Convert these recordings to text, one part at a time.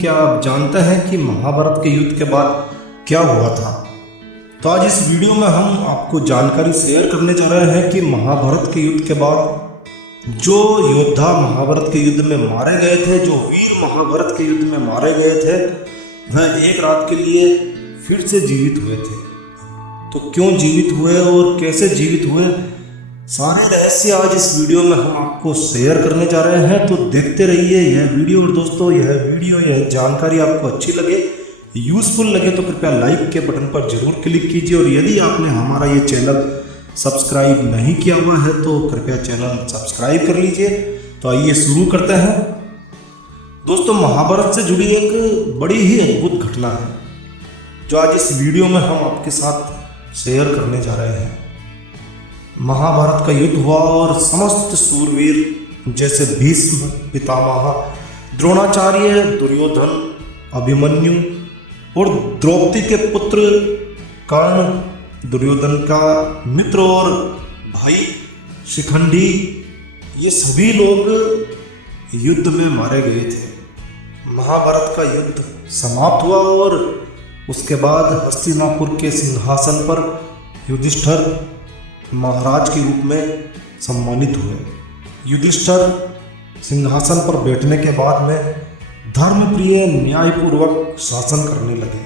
क्या आप जानते हैं कि महाभारत के युद्ध के बाद क्या हुआ था? तो आज इस वीडियो में हम आपको जानकारी शेयर करने जा रहे हैं कि महाभारत के युद्ध के बाद जो योद्धा महाभारत के युद्ध में मारे गए थे, जो वीर महाभारत के युद्ध में मारे गए थे, वह एक रात के लिए फिर से जीवित हुए थे। तो क्यों जीवित हुए और कैसे जीवित हुए, सारे रहस्य आज इस वीडियो में हम आपको शेयर करने जा रहे हैं। तो देखते रहिए यह वीडियो। और दोस्तों, यह जानकारी आपको अच्छी लगे, यूजफुल लगे तो कृपया लाइक के बटन पर जरूर क्लिक कीजिए। और यदि आपने हमारा ये चैनल सब्सक्राइब नहीं किया हुआ है तो कृपया चैनल सब्सक्राइब कर लीजिए। तो आइए शुरू करते हैं। दोस्तों, महाभारत से जुड़ी एक बड़ी ही अद्भुत घटना है जो आज इस वीडियो में हम आपके साथ शेयर करने जा रहे हैं। महाभारत का युद्ध हुआ और समस्त सूरवीर जैसे भीष्म पितामह, द्रोणाचार्य, दुर्योधन, अभिमन्यु और द्रौपदी के पुत्र कर्ण, दुर्योधन का मित्र और भाई शिखंडी, ये सभी लोग युद्ध में मारे गए थे। महाभारत का युद्ध समाप्त हुआ और उसके बाद हस्तिनापुर के सिंहासन पर युधिष्ठिर महाराज के रूप में सम्मानित हुए। युधिष्ठिर सिंहासन पर बैठने के बाद में धर्मप्रिय, न्यायपूर्वक शासन करने लगे।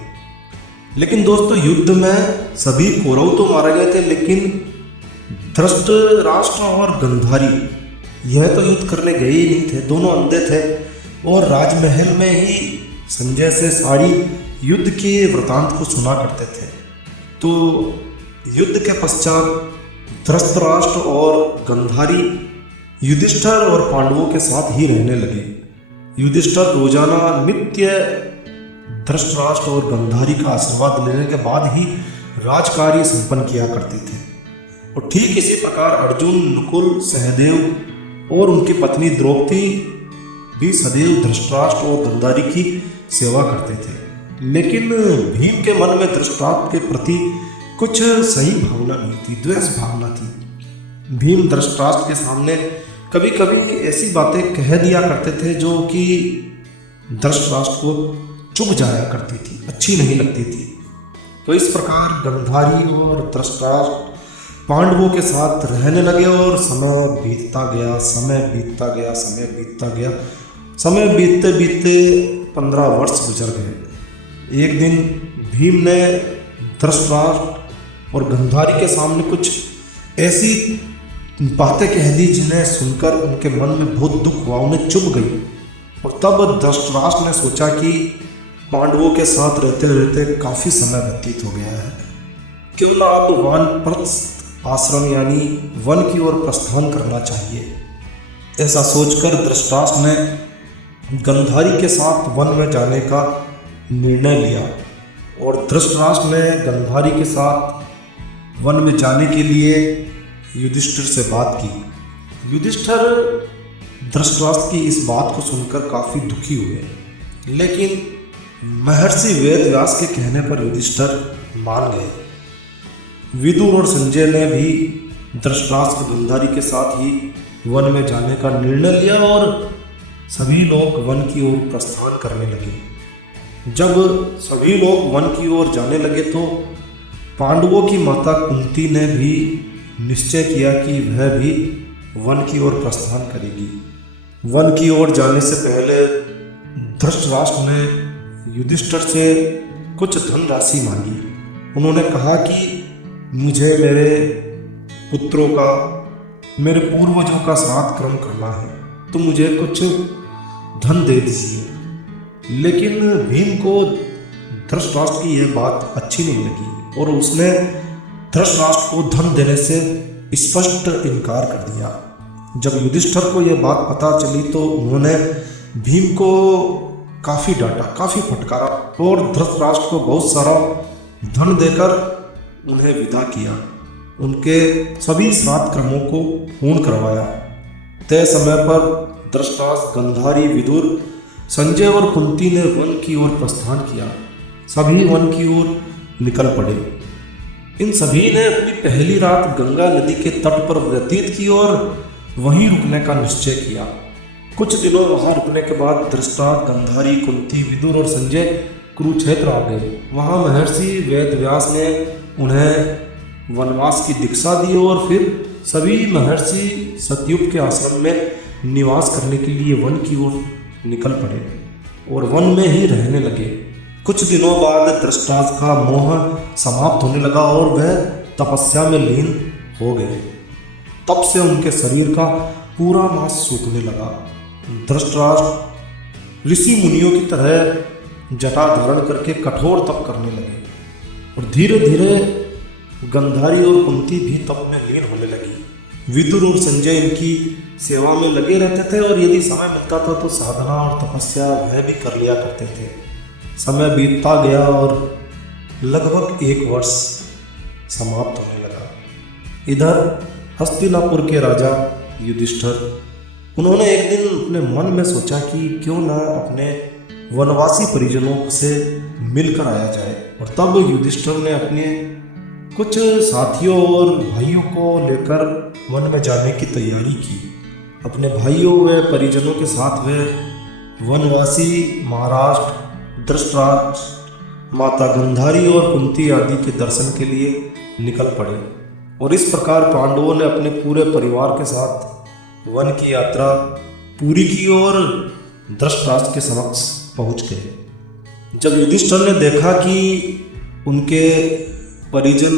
लेकिन दोस्तों, युद्ध में सभी कौरव तो मारे गए थे, लेकिन धृतराष्ट्र और गांधारी यह तो युद्ध करने गए ही नहीं थे। दोनों अंधे थे और राजमहल में ही संजय से सारी युद्ध के वृतांत को सुना करते थे। तो युद्ध के पश्चात धृतराष्ट्र और गांधारी युधिष्ठिर और पांडवों के साथ ही रहने लगे। युधिष्ठिर रोजाना नित्य धृतराष्ट्र और गांधारी का आशीर्वाद लेने के बाद ही राजकार्य संपन्न किया करते थे। और ठीक इसी प्रकार अर्जुन, नकुल, सहदेव और उनकी पत्नी द्रौपदी भी सदैव धृतराष्ट्र और गांधारी की सेवा करते थे। लेकिन भीम के मन में धृतराष्ट्र के प्रति कुछ सही भावना नहीं थी, द्वेष भावना थी। भीम धृतराष्ट्र के सामने कभी कभी ऐसी बातें कह दिया करते थे जो कि धृतराष्ट्र को चुभ जाया करती थी, अच्छी नहीं लगती थी। तो इस प्रकार गांधारी और धृतराष्ट्र पांडवों के साथ रहने लगे और समय बीतता गया, समय बीतते बीतते 15 वर्ष गुजर गए। एक दिन भीम ने धृतराष्ट्र और गांधारी के सामने कुछ ऐसी बातें कह दी जिन्हें सुनकर उनके मन में बहुत दुख हुआ, उन्हें चुभ गई। और तब धृतराष्ट्र ने सोचा कि पांडवों के साथ रहते रहते काफ़ी समय व्यतीत हो गया है, क्यों ना अब वानप्रस्थ आश्रम यानी वन की ओर प्रस्थान करना चाहिए। ऐसा सोचकर धृतराष्ट्र ने गांधारी के साथ वन में जाने का निर्णय लिया। और धृतराष्ट्र ने गांधारी के साथ वन में जाने के लिए युधिष्ठिर से बात की। युधिष्ठिर धृतराष्ट्र की इस बात को सुनकर काफ़ी दुखी हुए, लेकिन महर्षि वेदव्यास के कहने पर युधिष्ठिर मान गए। विदुर और संजय ने भी धृतराष्ट्र और गांधारी के साथ ही वन में जाने का निर्णय लिया और सभी लोग वन की ओर प्रस्थान करने लगे। जब सभी लोग वन की ओर जाने लगे तो पांडवों की माता कुंती ने भी निश्चय किया कि वह भी वन की ओर प्रस्थान करेगी। वन की ओर जाने से पहले धृतराष्ट्र ने युधिष्ठिर से कुछ धनराशि मांगी। उन्होंने कहा कि मुझे मेरे पुत्रों का, मेरे पूर्वजों का श्राद्ध कर्म करना है, तो मुझे कुछ धन दे दीजिए। लेकिन भीम को धृतराष्ट्र की यह बात अच्छी नहीं लगी और उसने धृतराष्ट्र को धन देने से स्पष्ट इनकार कर दिया। जब युधिष्ठिर को यह बात पता चली तो उन्होंने भीम को काफ़ी डांटा, काफ़ी फटकारा और धृतराष्ट्र को बहुत सारा धन देकर उन्हें विदा किया। उनके सभी श्राद्ध कर्मों को पूर्ण करवाया। तय समय पर धृतराष्ट्र, गांधारी, विदुर, संजय और कुंती ने वन की ओर प्रस्थान किया। सभी वन की ओर निकल पड़े। इन सभी ने अपनी पहली रात गंगा नदी के तट पर व्यतीत की और वहीं रुकने का निश्चय किया। कुछ दिनों वहां रुकने के बाद धृतराष्ट्र, गांधारी, कुंती, विदुर और संजय कुरुक्षेत्र आ गए। वहां महर्षि वेदव्यास ने उन्हें वनवास की दीक्षा दी और फिर सभी महर्षि सतयुग के आश्रम में निवास करने के लिए वन की ओर निकल पड़े और वन में ही रहने लगे। कुछ दिनों बाद धृतराष्ट्र का मोह समाप्त होने लगा और वह तपस्या में लीन हो गए। तब से उनके शरीर का पूरा मांस सूखने लगा। धृतराष्ट्र ऋषि मुनियों की तरह जटा धारण करके कठोर तप करने लगे और धीरे धीरे गांधारी और कुंती भी तप में लीन होने लगी। विदुर और संजय इनकी सेवा में लगे रहते थे और यदि समय मिलता था तो साधना और तपस्या वह भी कर लिया करते थे। समय बीतता गया और लगभग 1 वर्ष समाप्त होने लगा। इधर हस्तिनापुर के राजा युधिष्ठिर, उन्होंने एक दिन अपने मन में सोचा कि क्यों न अपने वनवासी परिजनों से मिलकर आया जाए। और तब युधिष्ठिर ने अपने कुछ साथियों और भाइयों को लेकर वन में जाने की तैयारी की। अपने भाइयों व परिजनों के साथ वे वनवासी महाराष्ट्र, धृतराष्ट्र, माता गांधारी और कुंती आदि के दर्शन के लिए निकल पड़े। और इस प्रकार पांडवों ने अपने पूरे परिवार के साथ वन की यात्रा पूरी की और धृतराष्ट्र के समक्ष पहुंच गए। जब युधिष्ठिर ने देखा कि उनके परिजन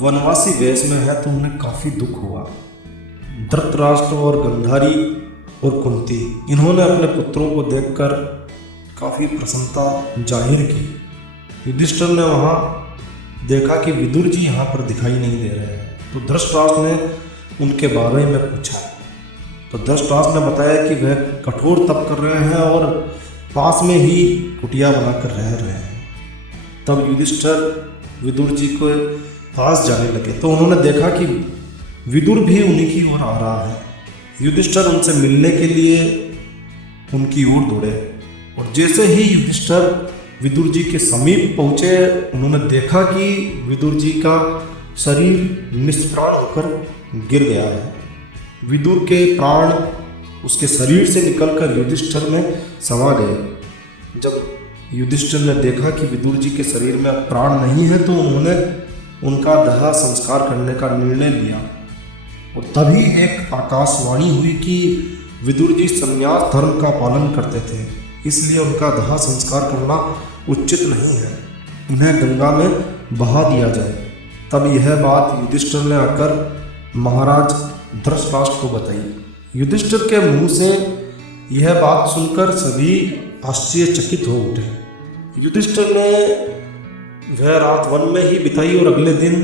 वनवासी वेश में है तो उन्हें काफी दुख हुआ। धृतराष्ट्र और गांधारी और कुंती, इन्होंने अपने पुत्रों को देखकर काफी प्रसन्नता जाहिर की। युधिष्ठिर ने वहां देखा कि विदुर जी यहाँ पर दिखाई नहीं दे रहे हैं, तो धृतराष्ट्र ने उनके बारे में पूछा। तो धृतराष्ट्र ने बताया कि वह कठोर तप कर रहे हैं और पास में ही कुटिया बनाकर रह रहे हैं। तब युधिष्ठिर विदुर जी को पास जाने लगे तो उन्होंने देखा कि विदुर भी उन्हीं की ओर आ रहा है। युधिष्ठिर उनसे मिलने के लिए उनकी ओर दौड़े और जैसे ही युधिष्ठिर विदुर जी के समीप पहुंचे, उन्होंने देखा कि विदुर जी का शरीर निष्प्राण होकर गिर गया है। विदुर के प्राण उसके शरीर से निकलकर युधिष्ठिर में समा गए। जब युधिष्ठिर ने देखा कि विदुर जी के शरीर में प्राण नहीं है तो उन्होंने उनका दाह संस्कार करने का निर्णय लिया। और तभी एक आकाशवाणी हुई कि विदुर जी संन्यास धर्म का पालन करते थे, इसलिए उनका दाह संस्कार करना उचित नहीं है, उन्हें गंगा में बहा दिया जाए। तब यह बात युधिष्ठिर ने आकर महाराज धृतराष्ट्र को बताई। युधिष्ठिर के मुंह से यह बात सुनकर सभी आश्चर्यचकित हो उठे। युधिष्ठिर ने वह रात वन में ही बिताई और अगले दिन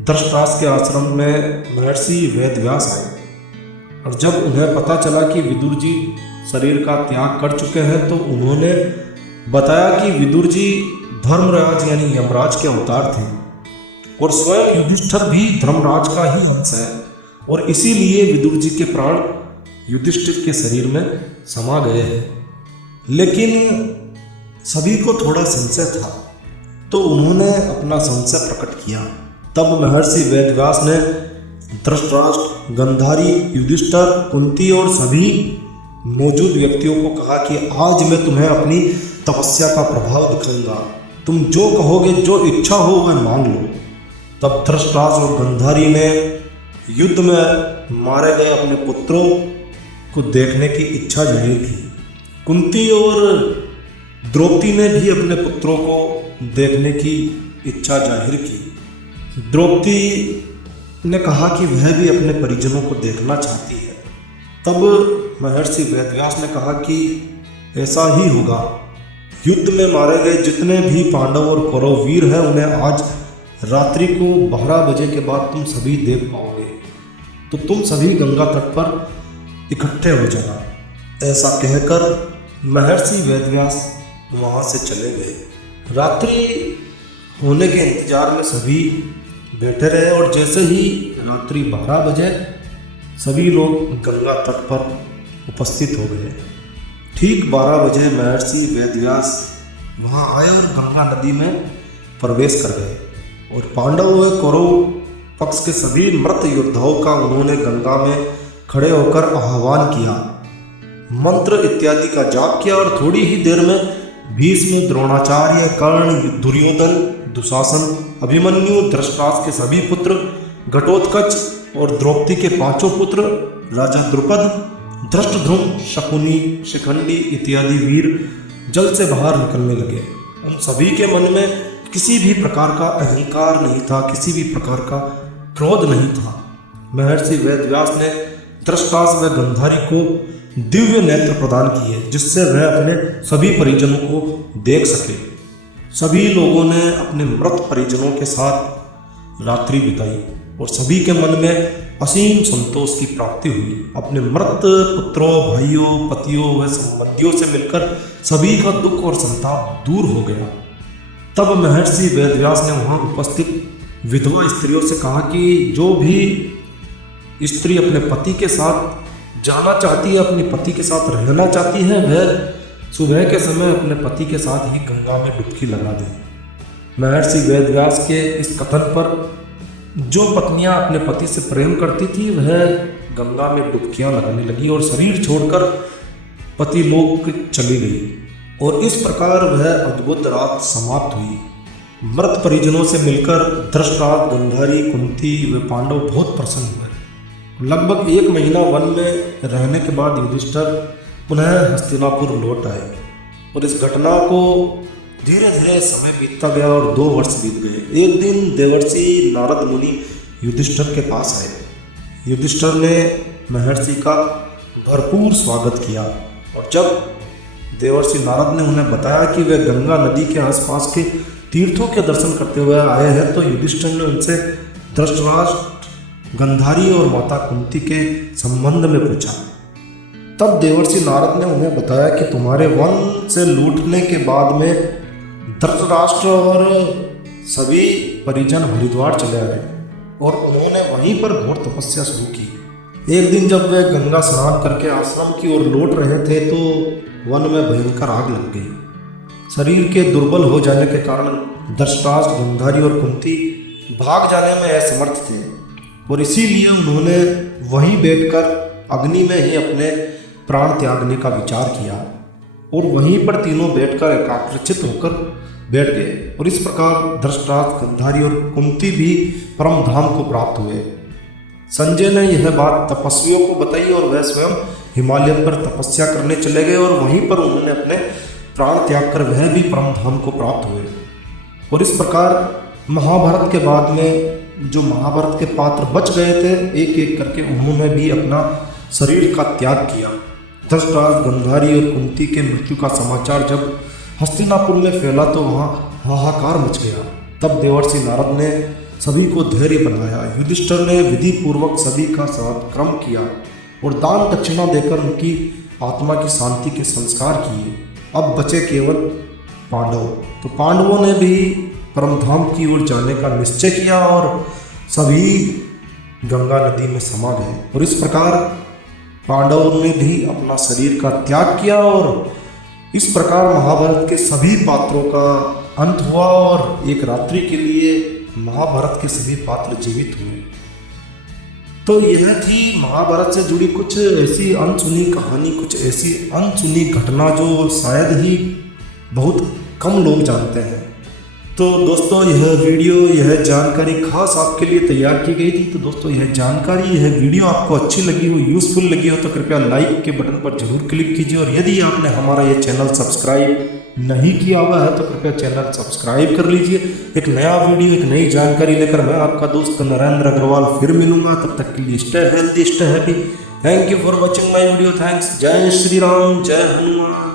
धृतराष्ट्र के आश्रम में महर्षि वेदव्यास आए। और जब उन्हें पता चला कि विदुर जी शरीर का त्याग कर चुके हैं तो उन्होंने बताया कि विदुर जी धर्मराज यानी यमराज के अवतार थे और स्वयं युधिष्ठिर भी धर्मराज का ही अंश है और इसीलिए विदुर जी के प्राण युधिष्ठिर के शरीर में समा गए हैं। लेकिन सभी को थोड़ा संशय था तो उन्होंने अपना संशय प्रकट किया। तब महर्षि वेदव्यास ने धृतराष्ट्र, गांधारी, युधिष्ठिर, कुंती और सभी मौजूद व्यक्तियों को कहा कि आज मैं तुम्हें अपनी तपस्या का प्रभाव दिखाऊंगा, तुम जो कहोगे, जो इच्छा हो वह मान लो। तब धृतराष्ट्र और गांधारी ने युद्ध में मारे गए अपने पुत्रों को देखने की इच्छा जाहिर की। कुंती और द्रौपदी ने भी अपने पुत्रों को देखने की इच्छा जाहिर की। द्रौपदी ने कहा कि वह भी अपने परिजनों को देखना चाहती है। तब महर्षि वेदव्यास ने कहा कि ऐसा ही होगा। युद्ध में मारे गए जितने भी पांडव और कौरव वीर हैं उन्हें आज रात्रि को 12 बजे के बाद तुम सभी देख पाओगे, तो तुम सभी गंगा तट पर इकट्ठे हो जाना। ऐसा कहकर महर्षि वेदव्यास वहाँ से चले गए। रात्रि होने के इंतजार में सभी बैठे रहे और जैसे ही रात्रि 12 बजे सभी लोग गंगा तट पर उपस्थित हो गए। ठीक 12 बजे महर्षि वेदव्यास वहाँ आए और गंगा नदी में प्रवेश कर गए और पांडव व कौरव पक्ष के सभी मृत योद्धाओं का उन्होंने गंगा में खड़े होकर आह्वान किया। मंत्र इत्यादि का जाप किया और थोड़ी ही देर में भीष्म, द्रोणाचार्य, कर्ण, दुर्योधन, दुशासन, अभिमन्यु, धृतराष्ट्र के सभी पुत्र, घटोत्कच और द्रौपदी के 5 पुत्र, राजा द्रुपद, धृष्टद्युम्न, शकुनी, शिखंडी इत्यादि वीर जल से बाहर निकलने लगे। उन सभी के मन में किसी भी प्रकार का अहंकार नहीं था, किसी भी प्रकार का क्रोध नहीं था। महर्षि वेदव्यास ने धृतराष्ट्र व गंधारी को दिव्य नेत्र प्रदान किए, जिससे वह अपने सभी परिजनों को देख सके। सभी लोगों ने अपने मृत परिजनों के साथ रात्रि बिताई और सभी के मन में असीम संतोष की प्राप्ति हुई। अपने मृत पुत्रों, भाइयों, पतियों व संबंधियों से मिलकर सभी का दुख और संताप दूर हो गया। तब महर्षि वेदव्यास ने वहाँ उपस्थित विधवा स्त्रियों से कहा कि जो भी स्त्री अपने पति के साथ जाना चाहती है, अपने पति के साथ रहना चाहती है, वह सुबह के समय अपने पति के साथ ही गंगा में डुबकी लगा दे। महर्षि वेदव्यास के इस कथन पर जो पत्नियां अपने पति से प्रेम करती थी वह गंगा में डुबकियां लगाने लगी और शरीर छोड़कर पति लोक चली गई। और इस प्रकार वह अद्भुत रात समाप्त हुई। मृत परिजनों से मिलकर धृतराष्ट्र, गंधारी, कुंती व पांडव बहुत प्रसन्न हुए। लगभग 1 महीना वन में रहने के बाद युधिष्ठिर पुनः हस्तिनापुर लौट आए और इस घटना को धीरे धीरे समय बीतता गया और 2 वर्ष बीत गए। एक दिन देवर्षि नारद मुनि युधिष्ठिर के पास आए। युधिष्ठिर ने महर्षि का भरपूर स्वागत किया और जब देवर्षि नारद ने उन्हें बताया कि वे गंगा नदी के आसपास के तीर्थों के दर्शन करते हुए आए हैं, तो युधिष्ठिर ने उनसे धृतराष्ट्र, गंधारी और माता कुंती के संबंध में पूछा। तब देवर्षि नारद ने उन्हें बताया कि तुम्हारे वन से लूटने के बाद में धृतराष्ट्र और सभी परिजन हरिद्वार चले आए और उन्होंने वहीं पर घोर तपस्या शुरू की। एक दिन जब वे गंगा स्नान करके आश्रम की ओर लौट रहे थे तो वन में भयंकर आग लग गई। शरीर के दुर्बल हो जाने के कारण धृतराष्ट्र, गंधारी और कुंती भाग जाने में असमर्थ थे और इसीलिए उन्होंने वहीं बैठकर अग्नि में ही अपने प्राण त्यागने का विचार किया और वहीं पर तीनों बैठकर एकाग्रचित होकर बैठ गए। और इस प्रकार धृतराष्ट्र, गंधारी और कुंती भी परम धाम को प्राप्त हुए। संजय ने यह बात तपस्वियों को बताई और वह स्वयं हिमालय पर तपस्या करने चले गए और वहीं पर उन्होंने अपने प्राण त्याग कर वह भी परम धाम को प्राप्त हुए। और इस प्रकार महाभारत के बाद में जो महाभारत के पात्र बच गए थे, एक एक करके उन्होंने भी अपना शरीर का त्याग किया। धृतराष्ट्र, गंधारी और कुंती के मृत्यु का समाचार जब हस्तिनापुर में फैला तो वहाँ हाहाकार मच गया। तब देवर्षि नारद ने सभी को धैर्य बनाया। युधिष्ठिर ने विधि पूर्वक सभी का सत्कर्म किया और दान दक्षिणा देकर उनकी आत्मा की शांति के संस्कार किए। अब बचे केवल पांडव। तो पांडवों ने भी परमधाम की ओर जाने का निश्चय किया और सभी गंगा नदी में समा गए। और इस प्रकार पांडवों ने भी अपना शरीर का त्याग किया और इस प्रकार महाभारत के सभी पात्रों का अंत हुआ और एक रात्रि के लिए महाभारत के सभी पात्र जीवित हुए। तो यह थी महाभारत से जुड़ी कुछ ऐसी अनसुनी कहानी, कुछ ऐसी अनसुनी घटना जो शायद ही बहुत कम लोग जानते हैं। तो दोस्तों यह वीडियो, यह जानकारी खास आपके लिए तैयार की गई थी। तो दोस्तों यह जानकारी, यह वीडियो आपको अच्छी लगी हो, यूज़फुल लगी हो तो कृपया लाइक के बटन पर जरूर क्लिक कीजिए। और यदि आपने हमारा ये चैनल सब्सक्राइब नहीं किया हुआ है तो कृपया चैनल सब्सक्राइब कर लीजिए। एक नया वीडियो, एक नई जानकारी लेकर मैं आपका दोस्त नरेंद्र अग्रवाल फिर मिलूंगा। तब तक के लिए stay healthy, stay happy. Thank you for watching my video. Thanks. जय श्री राम, जय हनुमान।